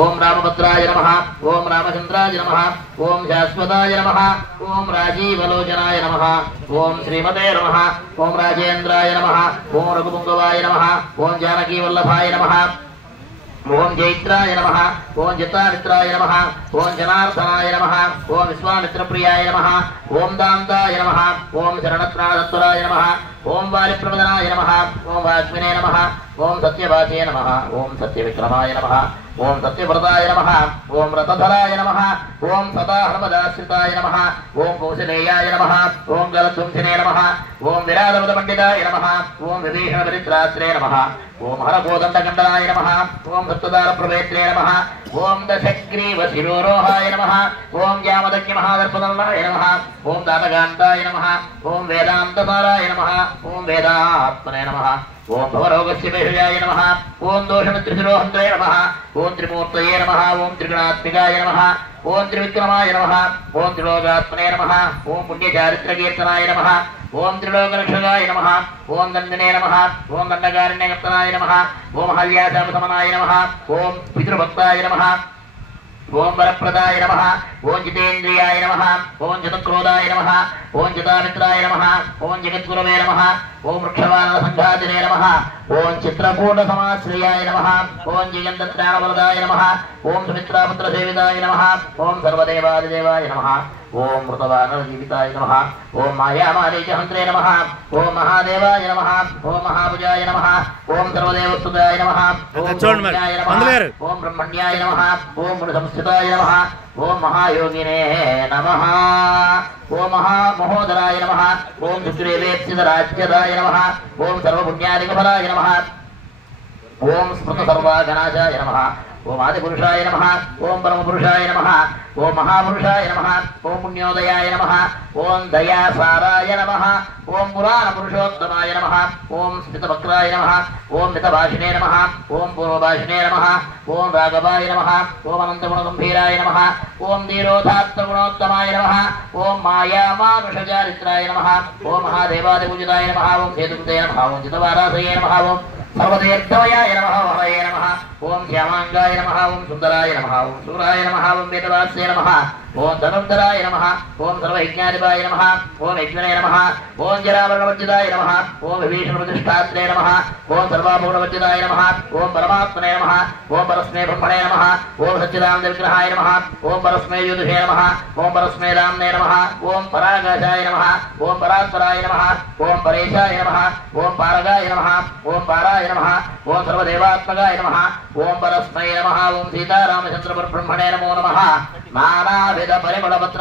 ఓం రామభద్రాయ నమః ఓం రామచంద్రాయ నమః ఓం శాశ్వతాయ నమః ఓం రాజీవలోచనాయ నమః ఓం శ్రీమతే నమః ఓం రాజేంద్రాయ నమః ఓం రఘుపుంగవాయ నమః ఓం జానకీవల్లభాయ నమః ఓం జైత్రాయ నమః ఓం జతామిత్రాయ నమః ఓం జనార్దనాయ నమః ఓం విశ్వామిత్రప్రియాయ నమః ఓం దాంతాయ నమః ఓం శరణత్రాదత్వరాయ నమః ఓం వాలిప్రమదనాయ నమః ఓం వాగ్మినే నమః ఓం సత్యవాచే నమః ఓం సత్యవిక్రమాయ నమః ఓం సత్యవ్రతాయ నమః ఓం రతధరాయ నమః ఓం సదాహ్రమదాశ్రితాయ నమః ఓం కౌశలేయాయ నమః ఓం గలధ్వంసినే నమః ఓం విరాధపదపండితాయ నమః ఓం విభీషణపరిత్రాత్రే నమః ఓం హరకోదండకండనాయ నమః ఓం సప్తదారప్రవేత్రే నమః ఓం దశగ్రీవశిరోరోహాయ నమః ఓం యామదగ్నిమహాదర్పదల్లాయ నమః ఓం దాతగాంతాయ నమః ఓం వేదాంతసారాయ నమః ఓం వేదాత్మనే నమః ఓం భవరోగస్య భేషజాయ నమః ఓం దోషమిత్రిశిరోహంత్రే నమః ఓం త్రిమూర్తయే నమః ఓం త్రిగుణాత్మికాయ నమః ఓం త్రివిక్రమాయ నమః ఓం త్రిలోకాత్మనే నమః ఓం పుణ్యచారిత్రకీర్తనాయ నమః ఓం త్రిలోకరక్షకాయ నమః ఓం దండినే నమః ఓం దండకారణ్యకర్తనాయ నమః ఓం హల్యాశాపసమనాయ నమః ఓం పితృభక్తాయ నమః ఓం వరప్రదాయ నమః ఓం జితేంద్రియాయ నమః ఓం జతక్రోధాయ నమః ఓం జతామిత్రాయ నమః ఓం జగద్గురవే నమః ఓం వృక్షవానర సంఘాతినే నమః ఓం చిత్రకూట సమాశ్రయాయ నమః ఓం జిగంధత్రాణవరదాయ నమః ఓం సుమిత్రాపుత్ర సేవితాయ నమః ఓం సర్వదేవాదిదేవాయ నమః ఓం మృతవానర జీవితాయ నమః ఓం మాయామారీచహంత్రే నమః ఓం మహాదేవాయ నమః ఓం మహాభుజాయ నమః ఓం సర్వదేవస్తుతాయ నమః ఓం బ్రహ్మణ్యాయ నమః ఓం బ్రహ్మణ్యాయ నమః ఓం మునిసంస్థితాయ నమః ఓం మహాయోగినే నమః ఓం మహామహోదరాయ నమః ఓం దుర్దేవేప్సితరాజ్యదాయ నమః ఓం సర్వపుణ్యాదికఫలాయ నమః ఓం స్మృతసర్వాగణాచాయ నమః ఓం ఆదిపురుషాయ నమః ఓం పరమపురుషాయ నమః ఓం మహాపురుషాయ నమః ఓం పుణ్యోదయాయ నమః ఓం దయాసారాయ నమః ఓం పురాణ పురుషోత్తమాయ నమః ఓం స్మితవక్రాయ నమః ఓం మితభాషిణే నమః ఓం పూర్వభాషిణే నమః ఓం రాఘవాయ నమః ఓం అనంతగుణగంభీరాయ నమః ఓం ధీరోధాత్తగుణోత్తమాయ నమః ఓం మాయామానుషచారిత్రాయ నమః ఓం మహాదేవాదిపూజితాయ నమః ఓం సేతుకృతే నమః ఓం జితవారాసయే నమః ఓం సర్వదేర్ధవయాయ నమః వహవే నమః ఓం శ్యామాంగాయ నమః ఓం సుందరాయ నమః ఓం శూరాయ నమః ఓం వేదవాస్యే నమః ఓం ధనుర్ధరాయ నమః ఓం సర్వయజ్ఞాధిపాయ నమః ఓం యజ్ఞనే నమః ఓం జరావరణవర్జితాయ నమః ఓం విభీషణప్రతిష్ఠాత్రే నమః ఓం సర్వాభూతవర్జితాయ నమః ఓం పరమాత్మనే నమః ఓం పరస్మే బ్రహ్మణే నమః ఓం సచ్చిదానంద విగ్రహాయ నమః ఓం పరస్మే యుదుషే నమః ఓం పరస్మే రామ్నే నమః ఓం పరాకాశాయ నమః ఓం పరాత్పరాయ నమః ఓం పరేశాయ నమః ఓం పారగాయ నమః ఓం పారాయ నమః ఓం సర్వదేవాత్మకాయ నమః ఓం పరస్మై నమః ఓం సీతారామచంద్ర బ్రహ్మణే నమో నమః నానావిధ పరిమళపత్ర